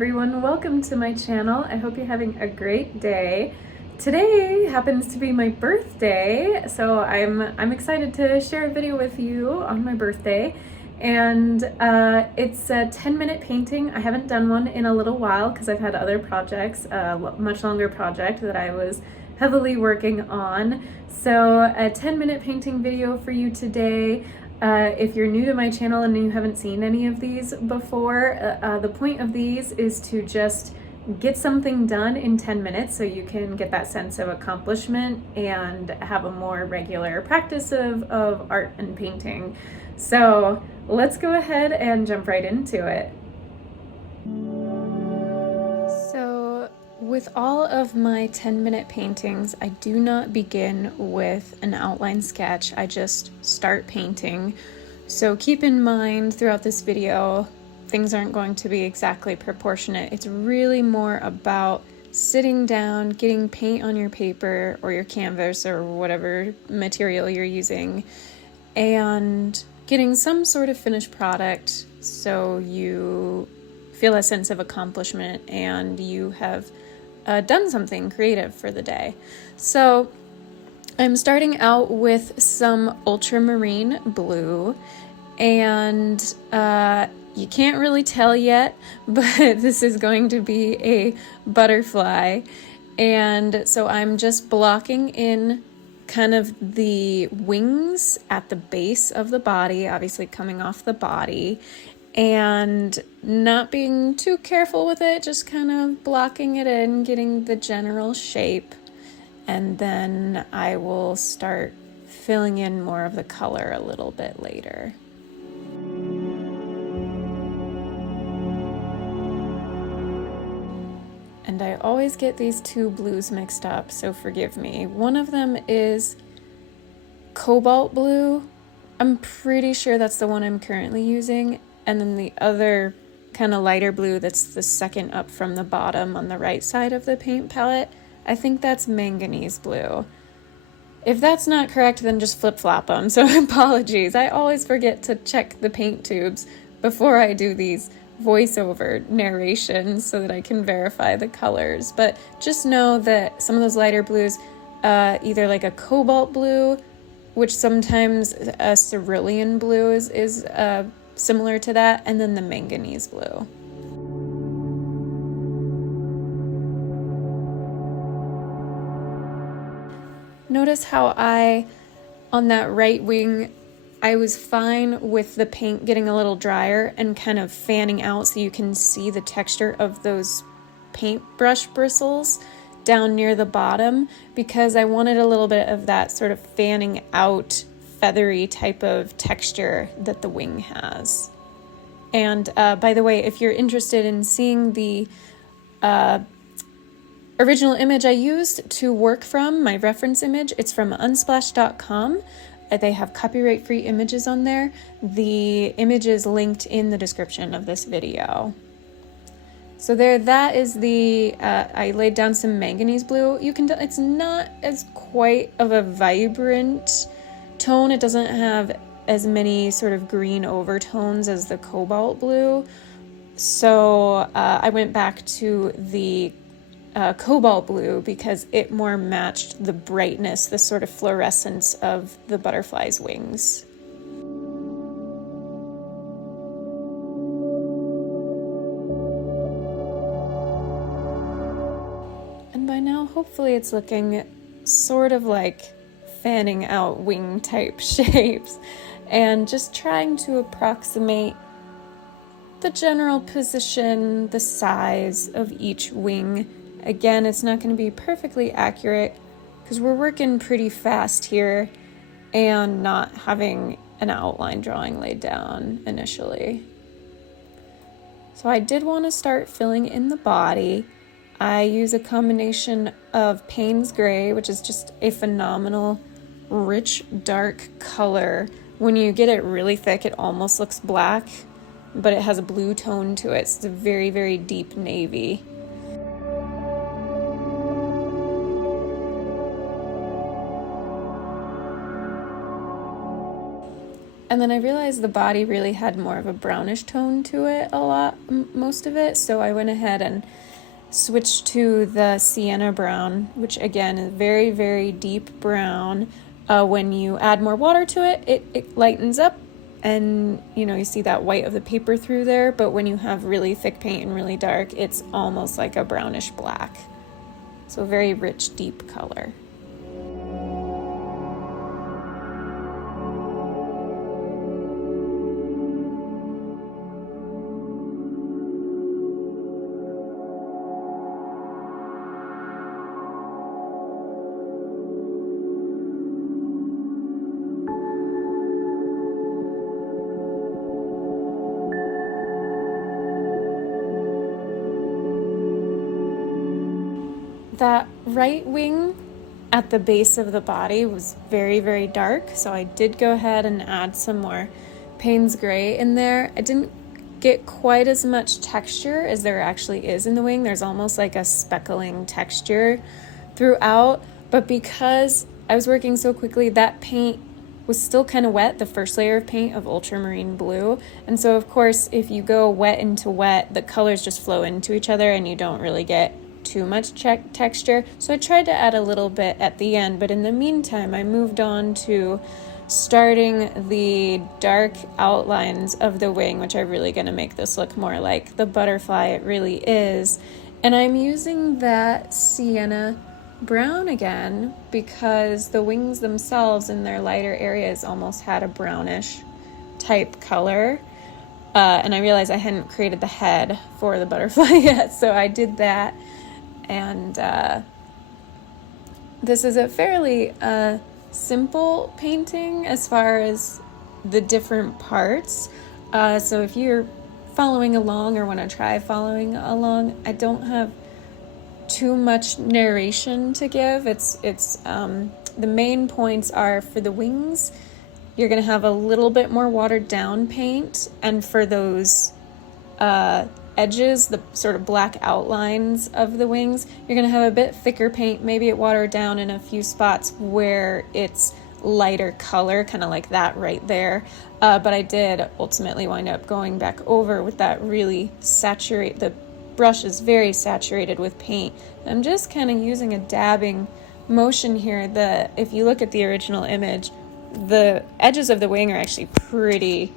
everyone, welcome to my channel. I hope you're having a great day. Today happens to be my birthday, so I'm excited to share a video with you on my birthday. And it's a 10-minute painting. I haven't done one in a little while because I've had other projects, a much longer project that I was heavily working on. So a 10-minute painting video for you today. If you're new to my channel and you haven't seen any of these before, the point of these is to just get something done in 10 minutes so you can get that sense of accomplishment and have a more regular practice of art and painting. So let's go ahead and jump right into it. With all of my 10-minute paintings, I do not begin with an outline sketch. I just start painting. So keep in mind throughout this video, things aren't going to be exactly proportionate. It's really more about sitting down, getting paint on your paper or your canvas or whatever material you're using, and getting some sort of finished product so you feel a sense of accomplishment and you have done something creative for the day. So I'm starting out with some ultramarine blue, and you can't really tell yet, but this is going to be a butterfly. And so I'm just blocking in kind of the wings at the base of the body, obviously coming off the body, and not being too careful with it, just kind of blocking it in, getting the general shape, and then I will start filling in more of the color a little bit later. And I always get these two blues mixed up, so forgive me. One of them is cobalt blue. I'm pretty sure that's the one I'm currently using. And then the other kind of lighter blue that's the second up from the bottom on the right side of the paint palette, I think that's manganese blue. If that's not correct, then just flip-flop them, so apologies. I always forget to check the paint tubes before I do these voiceover narrations so that I can verify the colors. But just know that some of those lighter blues, either like a cobalt blue, which sometimes a cerulean blue is similar to that, and then the manganese blue. Notice how on that right wing, I was fine with the paint getting a little drier and kind of fanning out so you can see the texture of those paintbrush bristles down near the bottom, because I wanted a little bit of that sort of fanning out feathery type of texture that the wing has. And by the way, if you're interested in seeing the original image I used to work from, my reference image, it's from unsplash.com. They have copyright-free images on there. The image is linked in the description of this video. So that is I laid down some manganese blue. You can tell it's not as quite of a vibrant tone. It doesn't have as many sort of green overtones as the cobalt blue. So I went back to the cobalt blue because it more matched the brightness, the sort of fluorescence of the butterfly's wings. And by now, hopefully it's looking sort of like fanning out wing type shapes, and just trying to approximate the general position, the size of each wing. Again, it's not going to be perfectly accurate because we're working pretty fast here and not having an outline drawing laid down initially. So I did want to start filling in the body. I use a combination of Payne's Gray, which is just a phenomenal, rich, dark color. When you get it really thick, it almost looks black, but it has a blue tone to it. So it's a very, very deep navy. And then I realized the body really had more of a brownish tone to it most of it. So I went ahead and switched to the sienna brown, which again is very, very deep brown. When you add more water to it, it lightens up, and you see that white of the paper through there. But when you have really thick paint and really dark, it's almost like a brownish black. So very rich, deep color. That right wing at the base of the body was very, very dark, so I did go ahead and add some more Payne's Gray in there. I didn't get quite as much texture as there actually is in the wing. There's almost like a speckling texture throughout, but because I was working so quickly, that paint was still kind of wet, the first layer of paint of ultramarine blue. And so of course, if you go wet into wet, the colors just flow into each other and you don't really get too much texture. So I tried to add a little bit at the end, but in the meantime I moved on to starting the dark outlines of the wing, which are really going to make this look more like the butterfly it really is. And I'm using that sienna brown again because the wings themselves in their lighter areas almost had a brownish type color. And I realized I hadn't created the head for the butterfly yet, so I did that. And this is a fairly simple painting as far as the different parts. So if you're following along or want to try following along, I don't have too much narration to give. It's the main points are for the wings, you're going to have a little bit more watered down paint, and for those edges, the sort of black outlines of the wings, you're going to have a bit thicker paint, maybe it watered down in a few spots where it's lighter color, kind of like that right there. But I did ultimately wind up going back over with that really the brush is very saturated with paint. I'm just kind of using a dabbing motion here. If you look at the original image, the edges of the wing are actually pretty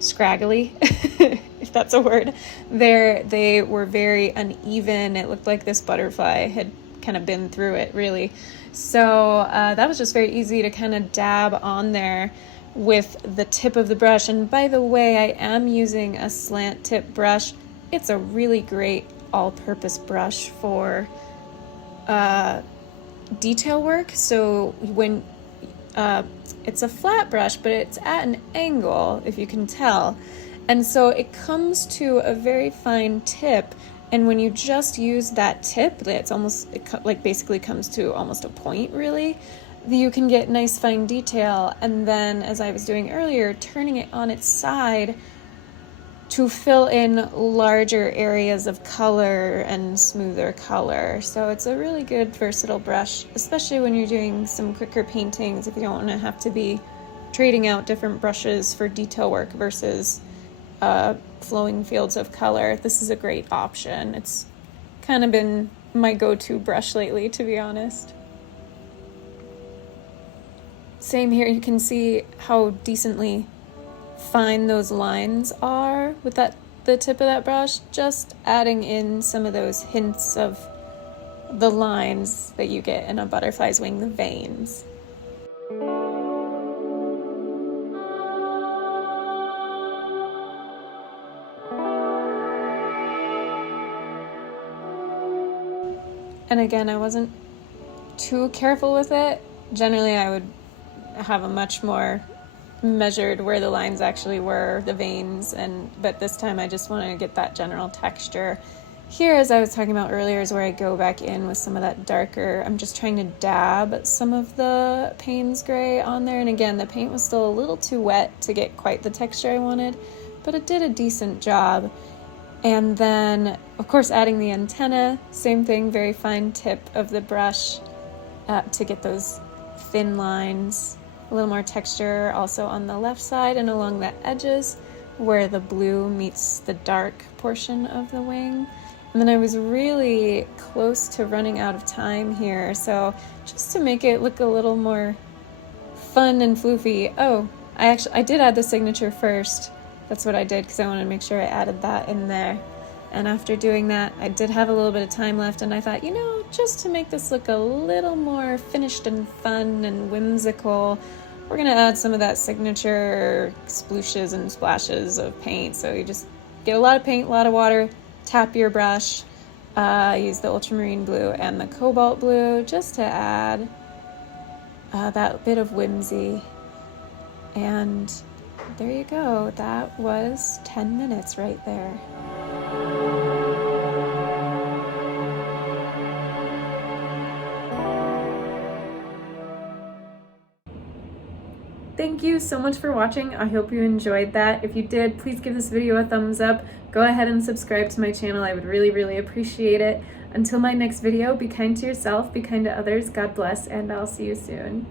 scraggly, if that's a word. They were very uneven. It looked like this butterfly had kind of been through it, really. So that was just very easy to kind of dab on there with the tip of the brush. And by the way, I am using a slant tip brush. It's a really great all-purpose brush for detail work. So when it's a flat brush, but it's at an angle, if you can tell. And so it comes to a very fine tip. And when you just use that tip, it basically comes to almost a point, really. You can get nice fine detail. And then, as I was doing earlier, turning it on its side to fill in larger areas of color and smoother color. So it's a really good versatile brush, especially when you're doing some quicker paintings, if you don't want to have to be trading out different brushes for detail work versus flowing fields of color. This is a great option. It's kind of been my go-to brush lately, to be honest. Same here, you can see how decently fine those lines are with the tip of that brush, just adding in some of those hints of the lines that you get in a butterfly's wing, the veins. And again, I wasn't too careful with it. Generally, I would have a much more measured where the lines actually were, the veins, but this time I just wanted to get that general texture. Here, as I was talking about earlier, is where I go back in with some of that darker. I'm just trying to dab some of the Payne's Gray on there, and again, the paint was still a little too wet to get quite the texture I wanted, but it did a decent job. And then, of course, adding the antenna, same thing, very fine tip of the brush to get those thin lines a little more texture also on the left side and along the edges where the blue meets the dark portion of the wing. And then I was really close to running out of time here, so just to make it look a little more fun and floofy. Oh, I did add the signature first. That's what I did because I wanted to make sure I added that in there. And after doing that, I did have a little bit of time left, and I thought, you know, just to make this look a little more finished and fun and whimsical, we're gonna add some of that signature splooshes and splashes of paint. So you just get a lot of paint, a lot of water, tap your brush, use the ultramarine blue and the cobalt blue just to add that bit of whimsy. And there you go, that was 10 minutes right there. Thank you so much for watching. I hope you enjoyed that. If you did, please give this video a thumbs up. Go ahead and subscribe to my channel. I would really appreciate it. Until my next video, be kind to yourself, be kind to others. God bless, and I'll see you soon.